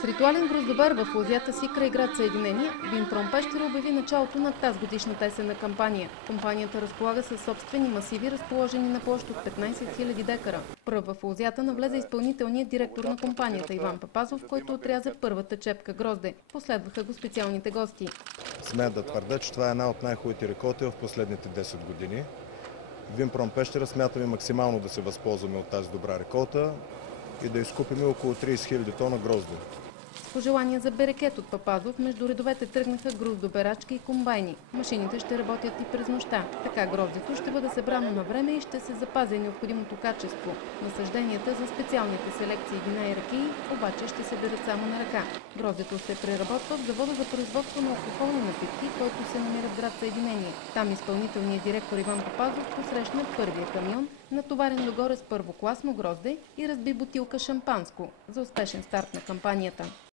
С ритуален гроздобер в лозята си край град Съединение, Винпром Пещера обяви началото на тазгодишната есенна кампания. Компанията разполага със собствени масиви, разположени на площ от 15 000 декара. Пръв в лозята навлезе изпълнителният директор на компанията Иван Папазов, който отряза първата чепка грозде. Последваха го специалните гости. Смея да твърдя, че това е една от най-хубавите реколти в последните 10 години. Винпром Пещера смятаме максимално да се възползваме от тази добра реколта и да изкупим около 30 000 тона грозде. С пожелания за берекет от Папазов, между редовете тръгнаха гроздоберачки и комбайни. Машините ще работят и през нощта. Така гроздето ще бъде събрано на време и ще се запази необходимото качество. Насъжденията за специалните селекции вина и ракии обаче ще се берат само на ръка. Гроздето се преработва в завода за производство на алкохолни напитки, който се намира в град Съединение. Там изпълнителният директор Иван Папазов посрещна първия камион, натоварен догоре с първокласно грозде и разби бутилка шампанско за успешен старт на кампанията.